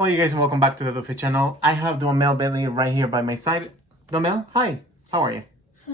Hello you guys and welcome back to the Luffy channel. I have Duhamel Bentley right here by my side. Duhamel, hi. How are you?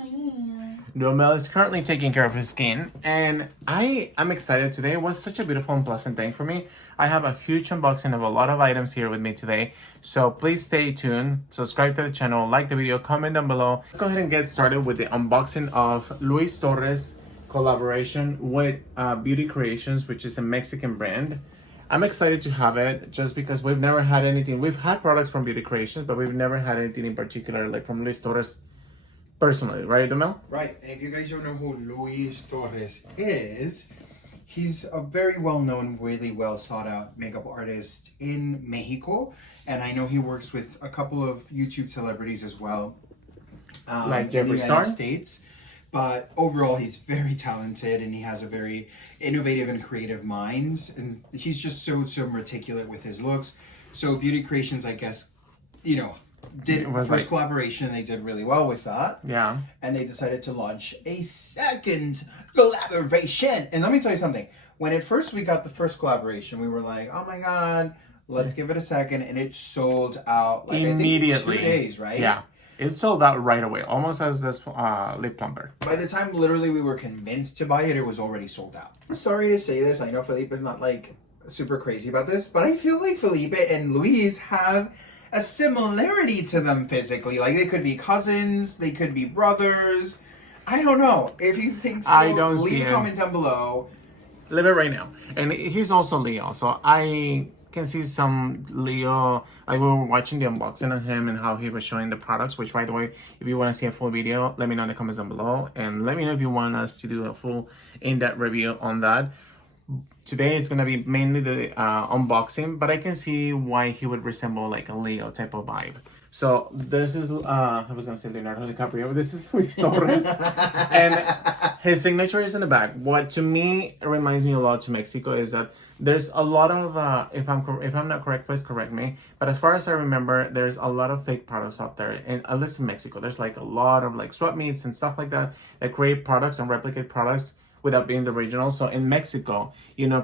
Hi. Duhamel is currently taking care of his skin and I'm excited today. It was such a beautiful and pleasant day for me. I have a huge unboxing of a lot of items here with me today. So please stay tuned, subscribe to the channel, like the video, comment down below. Let's go ahead and get started with the unboxing of Luis Torres collaboration with Beauty Creations, which is a Mexican brand. I'm excited to have it just because we've never had anything. We've had products from Beauty Creations, but we've never had anything in particular like from Luis Torres personally, right, Dumel? Right, and if you guys don't know who Luis Torres is, he's a very well-known, really well sought-out makeup artist in Mexico, and I know he works with a couple of YouTube celebrities as well, Like in Jeffree the Star? United States. But overall, he's very talented and he has a very innovative and creative mind. And he's just so meticulous with his looks. So Beauty Creations, I guess, did the first collaboration. They did really well with that. Yeah. And they decided to launch a second collaboration. And let me tell you something. When at first we got the first collaboration, we were like, oh my God, let's give it a second. And it sold out like immediately. I think 2 days, right? Yeah. It sold out right away, almost as this lip plumper. By the time literally we were convinced to buy it, it was already sold out. I'm sorry to say this. I know Felipe is not like super crazy about this, but I feel like Felipe and Luis have a similarity to them physically. Like they could be cousins, they could be brothers. I don't know. If you think so, I don't see leave a him. comment down below. Leave it right now. And he's also Leo, so I can see some Leo. Like we were watching the unboxing of him and how he was showing the products, which by the way, if you want to see a full video, let me know in the comments down below, and let me know if you want us to do a full in-depth review on that. Today it's gonna be mainly the unboxing, but I can see why he would resemble like a Leo type of vibe. So this is I was gonna say Leonardo DiCaprio, but this is Luis Torres, and his signature is in the back. What to me reminds me a lot to Mexico is that there's a lot of if I'm not correct, please correct me. But as far as I remember, there's a lot of fake products out there, and at least in Mexico, there's like a lot of like swap meets and stuff like that that create products and replicate products without being the original. So in Mexico,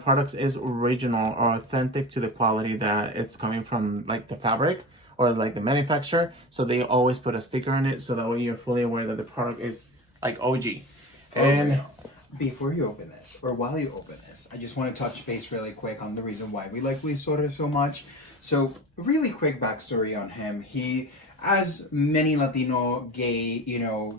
products is original or authentic to the quality that it's coming from, like the fabric or like the manufacturer. So they always put a sticker on it, so that way you're fully aware that the product is like OG. And before you open this, or while you open this, I just want to touch base really quick on the reason why we like Luis Torres so much. So really quick backstory on him. He, as many Latino gay,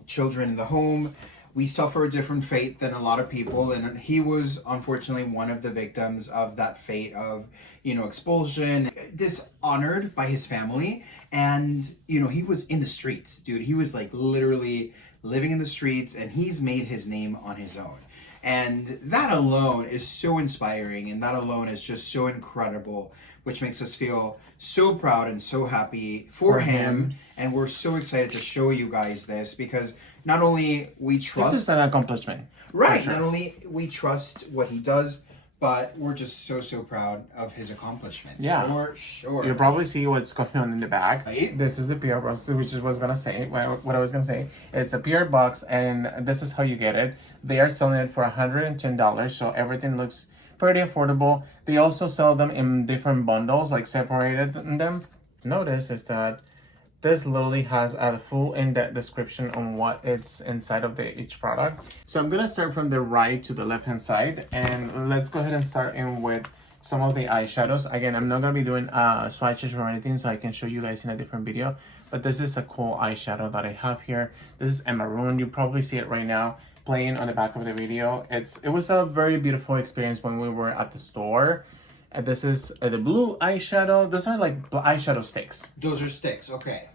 children in the home, we suffer a different fate than a lot of people, and he was unfortunately one of the victims of that fate of, expulsion, dishonored by his family, and, he was in the streets, dude. He was like literally living in the streets, and he's made his name on his own. And that alone is so inspiring, and that alone is just so incredible, which makes us feel so proud and so happy for him. And we're so excited to show you guys this, because not only we trust... This is an accomplishment. Right. Sure. Not only we trust what he does, but we're just so proud of his accomplishments. Yeah. For sure. You'll probably see what's going on in the back. Right. This is the PR box, which is what I was gonna say. What I was gonna say. It's a PR box, and this is how you get it. They are selling it for $110, so everything looks pretty affordable. They also sell them in different bundles, like separated in them. Notice is that this literally has a full in-depth description on what it's inside of each product. So I'm gonna start from the right to the left-hand side, and let's go ahead and start in with some of the eyeshadows. Again, I'm not gonna be doing swatches or anything, so I can show you guys in a different video, but this is a cool eyeshadow that I have here. This is a maroon. You probably see it right now playing on the back of the video. It was a very beautiful experience when we were at the store. And this is the blue eyeshadow. Those are like eyeshadow sticks. Those are sticks, okay.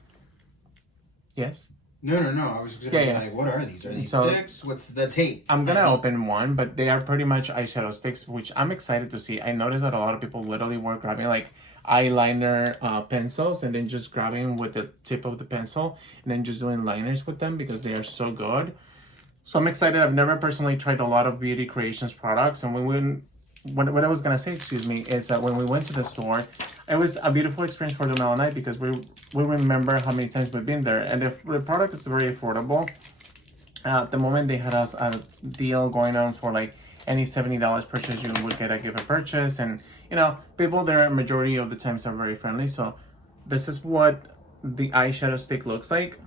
Yes? No. I was just like, what are these? Are these sticks? What's the tape? I'm gonna open one, but they are pretty much eyeshadow sticks, which I'm excited to see. I noticed that a lot of people literally were grabbing like eyeliner pencils and then just grabbing with the tip of the pencil and then just doing liners with them because they are so good. So I'm excited. I've never personally tried a lot of Beauty Creations products, and what I was gonna say, excuse me, is that when we went to the store, it was a beautiful experience for Dumel and I, because we remember how many times we've been there, and the product is very affordable. At the moment, they had a deal going on for like any $70 purchase, you would get a gift purchase. And, you know, people there, majority of the times are very friendly. So this is what the eyeshadow stick looks like.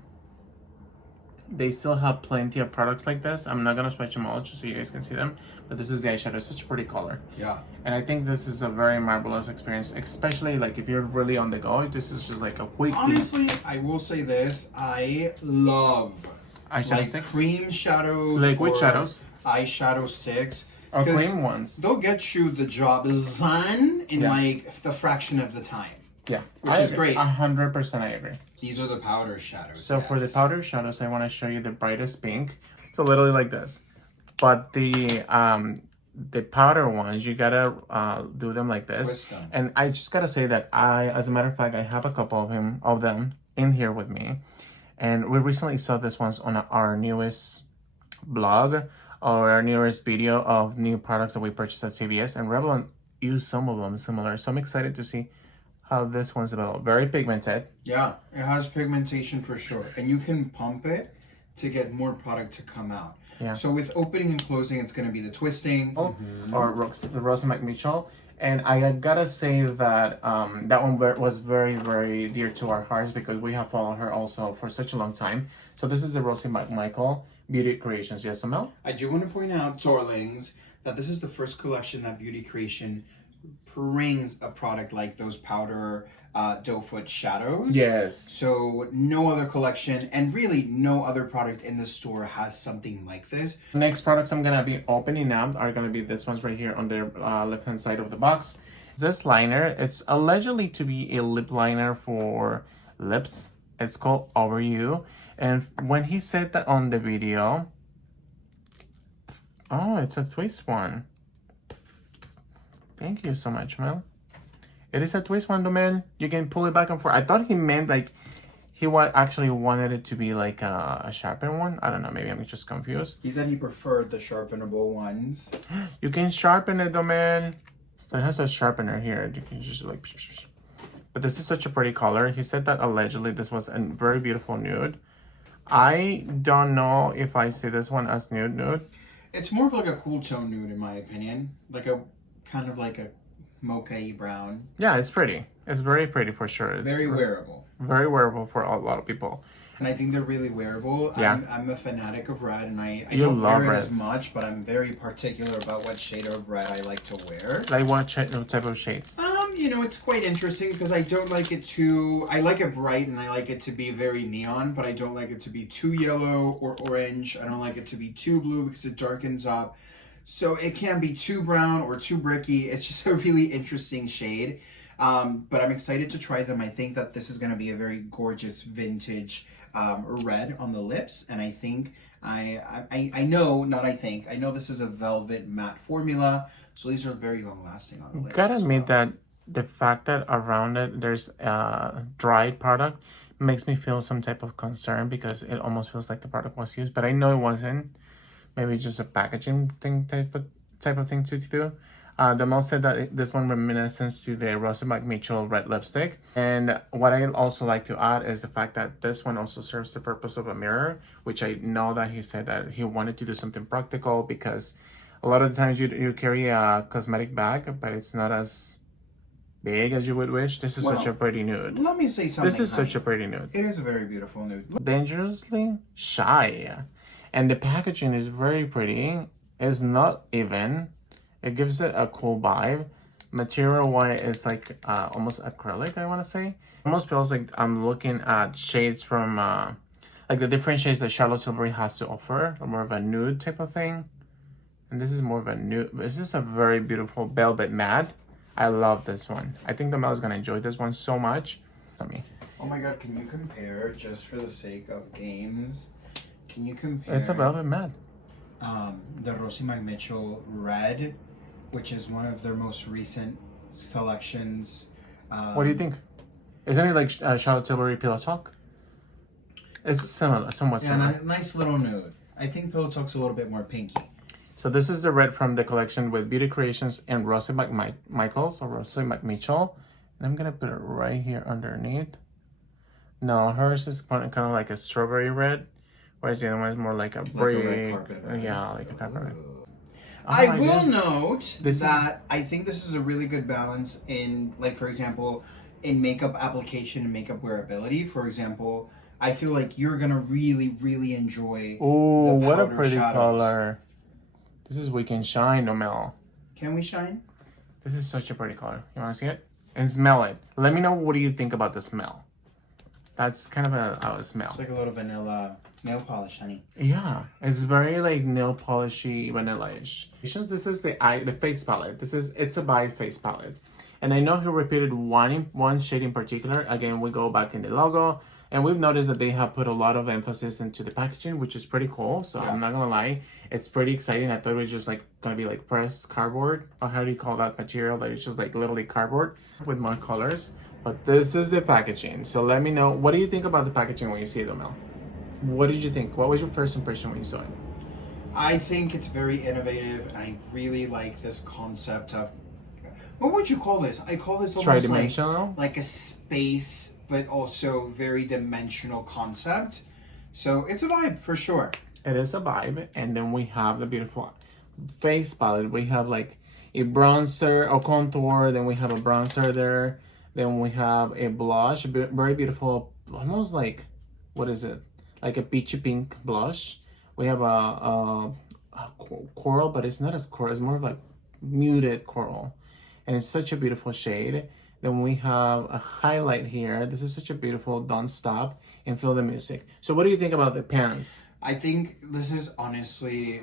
They still have plenty of products like this. I'm not gonna switch them all just so you guys can see them, but this is the eyeshadow. It's such a pretty color. Yeah. And I think this is a very marvelous experience, especially like if you're really on the go. This is just like a quick. Honestly, I will say this: I love eyeshadow sticks, cream shadows, liquid shadows, eyeshadow sticks, or cream ones. They'll get you the job done in like the fraction of the time. Yeah, which is great. 100% I agree. These are the powder shadows. So for the powder shadows, I want to show you the brightest pink. So literally like this, but the powder ones, you gotta do them like this. Twist them. And I just gotta say that as a matter of fact, I have a couple of them in here with me, and we recently saw this ones on our newest blog or our newest video of new products that we purchased at CVS, and Revlon used some of them similar. So I'm excited to see how this one's developed. Very pigmented. Yeah, it has pigmentation for sure. And you can pump it to get more product to come out. Yeah. So with opening and closing, it's going to be the twisting. Or the Rosa McMitchell. And I gotta say that that one was very, very dear to our hearts because we have followed her also for such a long time. So this is the Rosie McMichael Beauty Creations. Yes, Mel? I do want to point out, Torlings, that this is the first collection that Beauty Creation brings a product like those powder doe foot shadows. Yes. So no other collection and really no other product in the store has something like this. Next products I'm gonna be opening up are gonna be this ones right here on the left hand side of the box. This liner, it's allegedly to be a lip liner for lips. It's called Over You. And when he said that on the video, oh, it's a twist one. Thank you so much, Mel. It is a twist one, though, man. You can pull it back and forth. I thought he meant like he actually wanted it to be like a sharpened one. I don't know. Maybe I'm just confused. He said he preferred the sharpenable ones. You can sharpen it, though, man. So it has a sharpener here. You can just like. But this is such a pretty color. He said that allegedly this was a very beautiful nude. I don't know if I see this one as nude. It's more of like a cool tone nude, in my opinion. Like a kind of like a mocha-y brown. Yeah, it's pretty. It's very pretty for sure. It's very wearable. Very wearable for a lot of people. And I think they're really wearable. Yeah. I'm a fanatic of red, and I don't wear it as much, but I'm very particular about what shade of red I like to wear. Like what type of shades? You know, it's quite interesting because I don't like it too... I like it bright, and I like it to be very neon, but I don't like it to be too yellow or orange. I don't like it to be too blue because it darkens up. So it can't be too brown or too bricky. It's just a really interesting shade. But I'm excited to try them. I think that this is going to be a very gorgeous vintage red on the lips. And I think, I know this is a velvet matte formula. So these are very long lasting on the lips. Gotta admit that the fact that around it there's a dried product makes me feel some type of concern because it almost feels like the product was used. But I know it wasn't. Maybe just a packaging thing type of thing to do. The Mel said that this one reminiscence to the Rosa McMitchell red lipstick. And what I also like to add is the fact that this one also serves the purpose of a mirror, which I know that he said that he wanted to do something practical because a lot of the times you carry a cosmetic bag, but it's not as big as you would wish. This is such a pretty nude. Let me say something. This is such a pretty nude. It is a very beautiful nude. Dangerously shy. And the packaging is very pretty. It's not even. It gives it a cool vibe. Material-wise, it's like almost acrylic, I want to say. Almost feels like I'm looking at shades from like the different shades that Charlotte Tilbury has to offer. More of a nude type of thing. And this is more of a nude. This is a very beautiful velvet matte. I love this one. I think the Mel is going to enjoy this one so much. Oh my god, can you compare, just for the sake of games... Can you compare? It's a velvet matte. The Rosie McMitchell Red, which is one of their most recent collections. What do you think? Isn't it like Charlotte Tilbury Pillow Talk? It's similar, somewhat similar. Yeah, nice little nude. I think Pillow Talk's a little bit more pinky. So this is the red from the collection with Beauty Creations and Rosie McMichaels or Rosie McMitchell. And I'm gonna put it right here underneath. No, hers is kind of like a strawberry red. Whereas the other one is more like a red carpet. Yeah, like a carpet red. I will note that I think this is a really good balance in, like, for example, in makeup application and makeup wearability. For example, I feel like you're gonna really, really enjoy Oh, the what a powder pretty shadows. color. This is We Can Shine, Nomel. Can we shine? This is such a pretty color. You want to see it? And smell it. Let me know what do you think about the smell. That's kind of a smell. It's like a little vanilla nail polish, honey. Yeah, it's very like nail polishy, vanilla-ish. This is the face palette. It's a by face palette, and I know he repeated one shade in particular. Again, we go back in the logo, and we've noticed that they have put a lot of emphasis into the packaging, which is pretty cool. So I'm not gonna lie, it's pretty exciting. I thought it was just like gonna be like pressed cardboard, or how do you call that material that is just like literally cardboard with more colors. But this is the packaging. So let me know, what do you think about the packaging when you see it, Mel? What did you think? What was your first impression when you saw it? I think it's very innovative, and I really like this concept of, what would you call this? I call this almost Tridimensional? like a space, but also very dimensional concept. So it's a vibe for sure. It is a vibe. And then we have the beautiful face palette. We have like a bronzer or contour. Then we have a bronzer there. Then we have a blush, very beautiful, almost like, what is it? Like a peachy pink blush. We have a coral, but it's not as coral. It's more of like muted coral. And it's such a beautiful shade. Then we have a highlight here. This is such a beautiful Don't Stop and Feel the Music. So what do you think about the pants? I think this is honestly,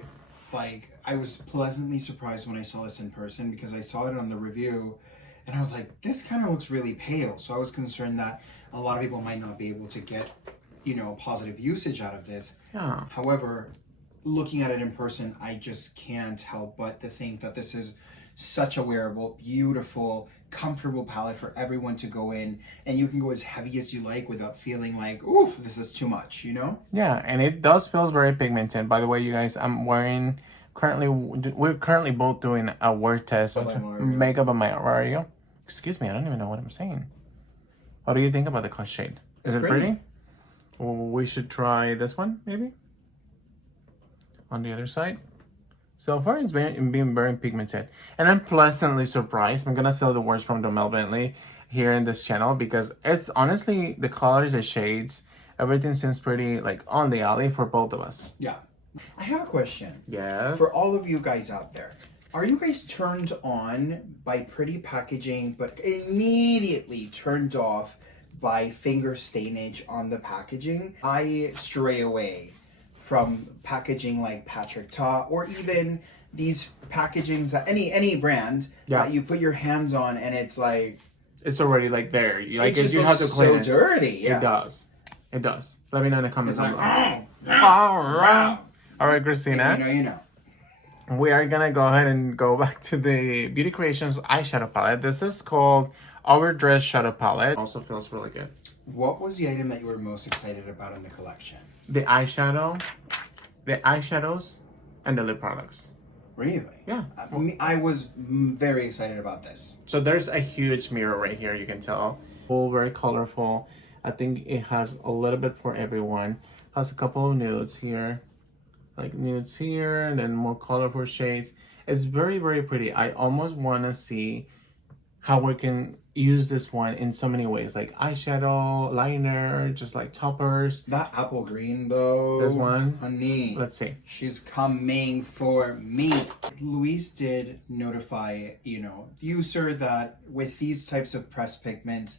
like, I was pleasantly surprised when I saw this in person, because I saw it on the review and I was like, this kind of looks really pale. So I was concerned that a lot of people might not be able to get, you know, positive usage out of this. Yeah. However, looking at it in person, I just can't help but to think that this is such a wearable, beautiful, comfortable palette for everyone to go in, and you can go as heavy as you like without feeling like, oof, this is too much, you know? Yeah, and it does feel very pigmented. By the way, you guys, we're currently both doing a word test. Makeup by Mario. Excuse me, I don't even know what I'm saying. What do you think about the shade? Is it pretty? Well, we should try this one, maybe? On the other side. So far, it's been very pigmented. And I'm pleasantly surprised. I'm going to sell the words from Domel Bentley here in this channel, because it's honestly, the colors, the shades, everything seems pretty like on the alley for both of us. Yeah. I have a question. Yes. For all of you guys out there, are you guys turned on by pretty packaging, but immediately turned off by finger stainage on the packaging? I stray away from packaging like Patrick Ta, or even these packagings that any brand that you put your hands on and it's like, it's already like there. Like, it just you looks have to clean so dirty. Yeah. It does. It does. Let me know in the comments. It's like, all right, Christina. If you know. We are gonna go ahead and go back to the Beauty Creations eyeshadow palette. This is called Overdress Shadow Palette. Also feels really good. What was the item that you were most excited about in the collection? The eyeshadows, and the lip products. Really? Yeah. I was very excited about this. So there's a huge mirror right here, you can tell. Full, very colorful. I think it has a little bit for everyone. Has a couple of nudes here. Like nudes here, and then more colorful shades. It's very, very pretty. I almost want to see how we can use this one in so many ways, like eyeshadow, liner, just like toppers. That apple green though. This one, honey. Let's see. She's coming for me. Luis did notify, the user that with these types of pressed pigments,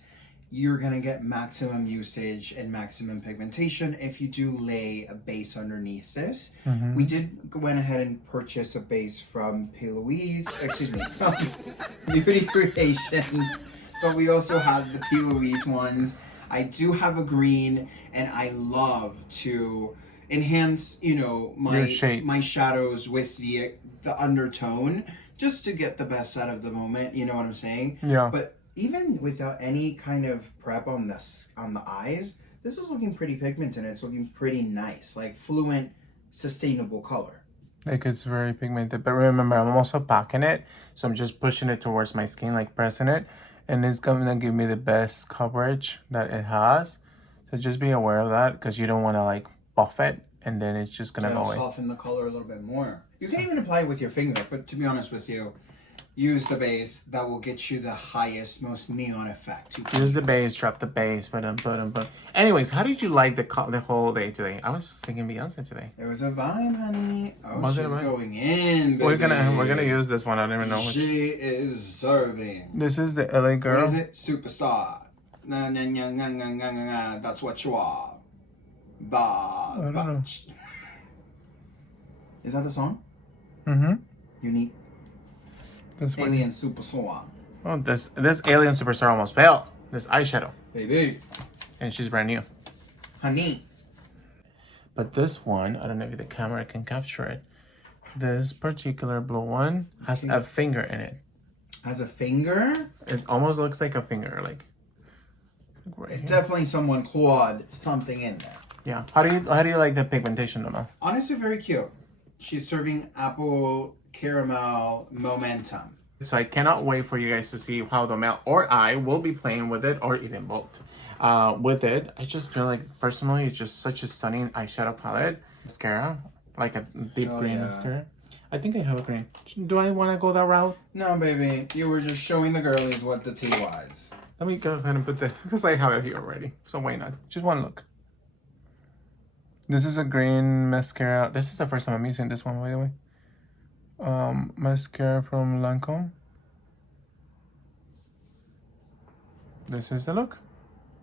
you're gonna get maximum usage and maximum pigmentation if you do lay a base underneath this. Mm-hmm. We went ahead and purchase a base from from Beauty Creations, but we also have the P. Louise ones. I do have a green, and I love to enhance, my shadows with the undertone, just to get the best out of the moment. You know what I'm saying? Yeah. But even without any kind of prep on the eyes, this is looking pretty pigmented. It's looking pretty nice, like fluent, sustainable color. Like, it's very pigmented, but remember, I'm also packing it, so I'm just pushing it towards my skin, like pressing it, and it's gonna give me the best coverage that it has. So just be aware of that, because you don't want to like buff it and then it's just gonna That'll go away. soften the color a little bit more. You can even apply it with your finger, but to be honest with you, use the base. That will get you the highest, most neon effect. Use the base, drop the base, but. Anyways, how did you like the whole day today? I was just thinking Beyonce today. It was a vibe, honey. Oh, Was it she's a vibe? going in, baby. We're gonna use this one. I don't even know which. She is serving. This is the LA girl. What is it? Superstar. Na, na, na, na, na, na, na, na. That's what you are. I don't know. Is that the song? Mm-hmm. Unique. This one. Alien Superstar. Oh, this alien superstar almost failed. This eyeshadow, Baby. and she's brand new. Honey. But this one, I don't know if the camera can capture it. This particular blue one has a finger in it. Has a finger? It almost looks like a finger, like right here. Definitely someone clawed something in there. Yeah. How do you like the pigmentation, Donna? Honestly, very cute. She's serving apple caramel momentum. So I cannot wait for you guys to see how Domel or I will be playing with it, or even both. With it, I just feel like personally, it's just such a stunning eyeshadow palette. Mascara, like a deep green mascara. I think I have a green. Do I want to go that route? No, baby. You were just showing the girlies what the tea was. Let me go ahead and put the, because I have it here already. So why not? Just one look. This is a green mascara. This is the first time I'm using this one, by the way. Mascara from Lancome. This is the look.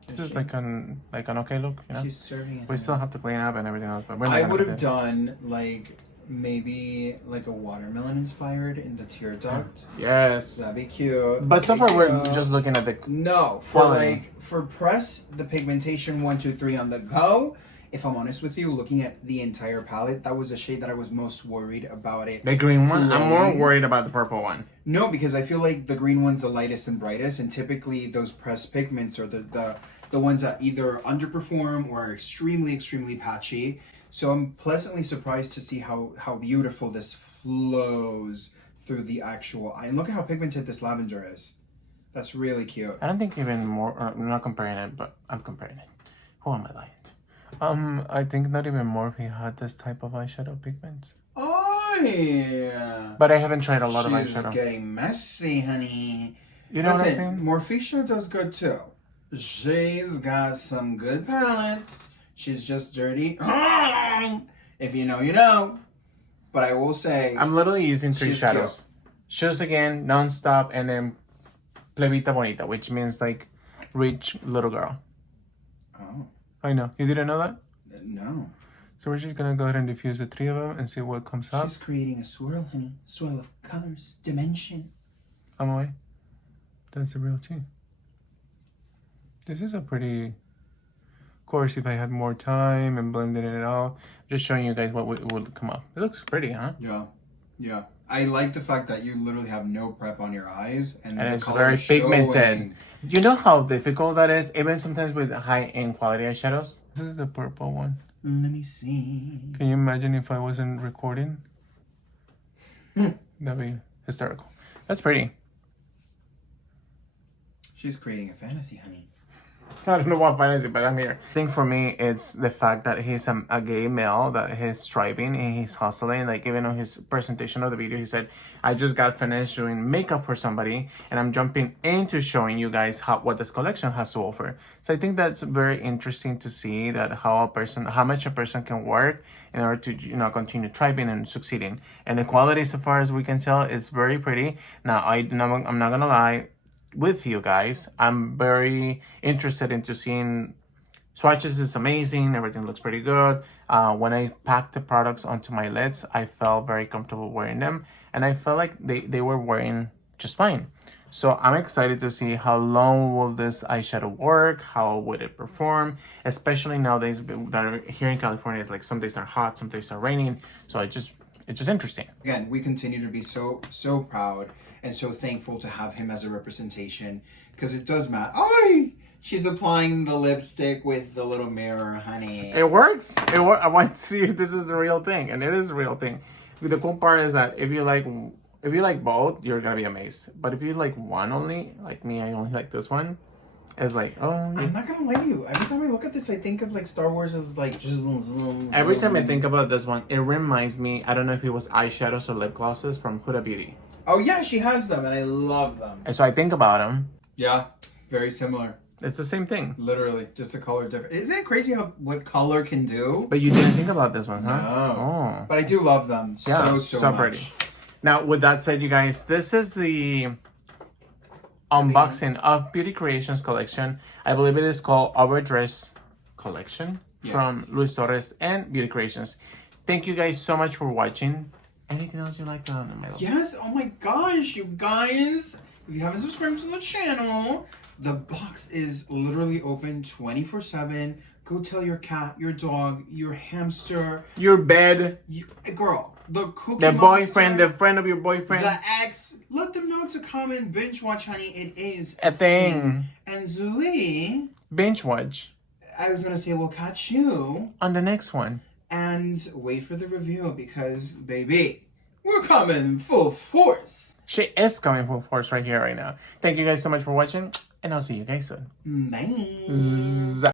This is like an okay look, you know. She's serving it. We still have to clean up and everything else, but we're not I gonna would do have this. done like maybe like a watermelon inspired in the tear duct. Yes. That'd be cute. But so far we're Cute. just looking at the No, for quality. like for press the pigmentation 1, 2, 3 on the go. If I'm honest with you, looking at the entire palette, that was the shade that I was most worried about it. the green one. I'm more flowing. worried about the purple one. No, because I feel like the green one's the lightest and brightest, and typically those pressed pigments are the ones that either underperform or are extremely patchy. So I'm pleasantly surprised to see how beautiful this flows through the actual eye. And look at how pigmented this lavender is. That's really cute. I don't think even more. I'm not comparing it, but I'm comparing it. Who am I lying to? I think not even Morphe had this type of eyeshadow pigment. Oh yeah. But I haven't tried a lot of She's eyeshadow. getting messy, honey. You know what I Listen, mean? Morphecia does good too. She's got some good palettes. She's just dirty. If you know, you know. But I will say, I'm literally using 3 she's shadows. Shoes again, non-stop, and then plebita bonita, which means like rich little girl. oh I know. You didn't know that? no, So we're just gonna go ahead and diffuse the 3 of them and see what comes up. she's creating a swirl, honey. Swirl of colors, dimension. I'm away. That's the real tea. This is a pretty... Of course, if I had more time and blended it out, just showing you guys what would come up. It looks pretty, huh? Yeah. I like the fact that you literally have no prep on your eyes, and the it's color very is showing. pigmented. You know how difficult that is, even sometimes with high-end quality eyeshadows? This is the purple one. Let me see. Can you imagine if I wasn't recording? That'd be hysterical. That's pretty. She's creating a fantasy, honey. I don't know what fantasy, but I'm here. I think for me, it's the fact that he's a gay male, that he's striving and he's hustling. Like, even on his presentation of the video, he said, I just got finished doing makeup for somebody, and I'm jumping into showing you guys what this collection has to offer. So I think that's very interesting to see that how much a person can work in order to, you know, continue thriving and succeeding. And the quality, so far as we can tell, is very pretty. Now, I'm not gonna lie with you guys, I'm very interested into seeing swatches. Is amazing, everything looks pretty good. When I packed the products onto my lids, I felt very comfortable wearing them, and I felt like they were wearing just fine. So I'm excited to see how long will this eyeshadow work, how would it perform, especially nowadays that are here in California. It's like some days are hot, some days are raining, so it's just interesting. Again, we continue to be so proud and so thankful to have him as a representation, because it does matter. Oh, she's applying the lipstick with the little mirror, honey. It works. I want to see if this is the real thing, and it is a real thing. The cool part is that if you like both, you're gonna be amazed. But if you like one only, like me, I only like this one. It's like, oh. I'm not gonna lie to you. Every time I look at this, I think of like Star Wars as like Every time I think about this one, it reminds me. I don't know if it was eyeshadows or lip glosses from Huda Beauty. Oh yeah, she has them, and I love them. And so I think about them. Yeah, very similar. It's the same thing. Literally, just the color different. Isn't it crazy how what color can do? But you didn't think about this one, huh? No. Oh. But I do love them so much. Pretty. Now, with that said, you guys, this is the unboxing of Beauty Creations collection. I believe it is called Overdress Collection from Luis Torres and Beauty Creations. Thank you guys so much for watching. Anything else you'd like to on the middle? Yes, oh my gosh, you guys. If you haven't subscribed to the channel, the box is literally open 24/7. Go tell your cat, your dog, your hamster, your bed, girl, the cookie the monster, boyfriend, the friend of your boyfriend, the ex. Let them know to come and binge watch, honey. It is a thing. And Zoe, binge watch. I was gonna say we'll catch you on the next one. And wait for the review because, baby, we're coming full force. She is coming full force right here, right now. Thank you guys so much for watching, and I'll see you guys soon. Bye.